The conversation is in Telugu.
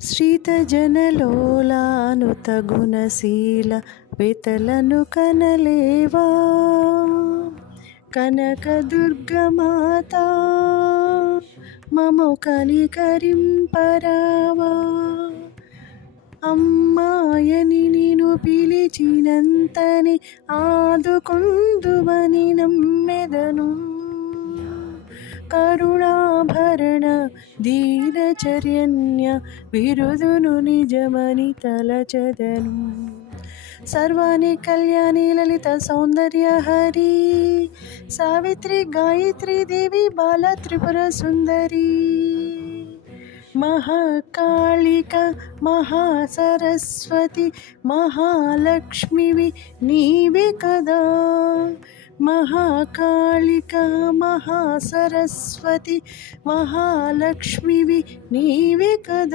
శ్రీతజనలోలానుత తగునశీల పితలను కనలేవా? కనకదుర్గమాత మము కనికరింపరావా? అమ్మాయని నేను పిలిచినంతని ఆదుకుందువని కరుణాభరణ దీనచర్యన్య విరుదును నిజమని తలచదను. సర్వాణి కళ్యాణి లలిత సౌందర్య హరి సావిత్రి గాయత్రి దేవి బాల త్రిపుర సుందరి. మహాకాళిక మహాసరస్వతి మహాలక్ష్మివి నీవే కదా. మహాకాళిక మహాసరస్వతి మహాలక్ష్మివి నీవే కదా.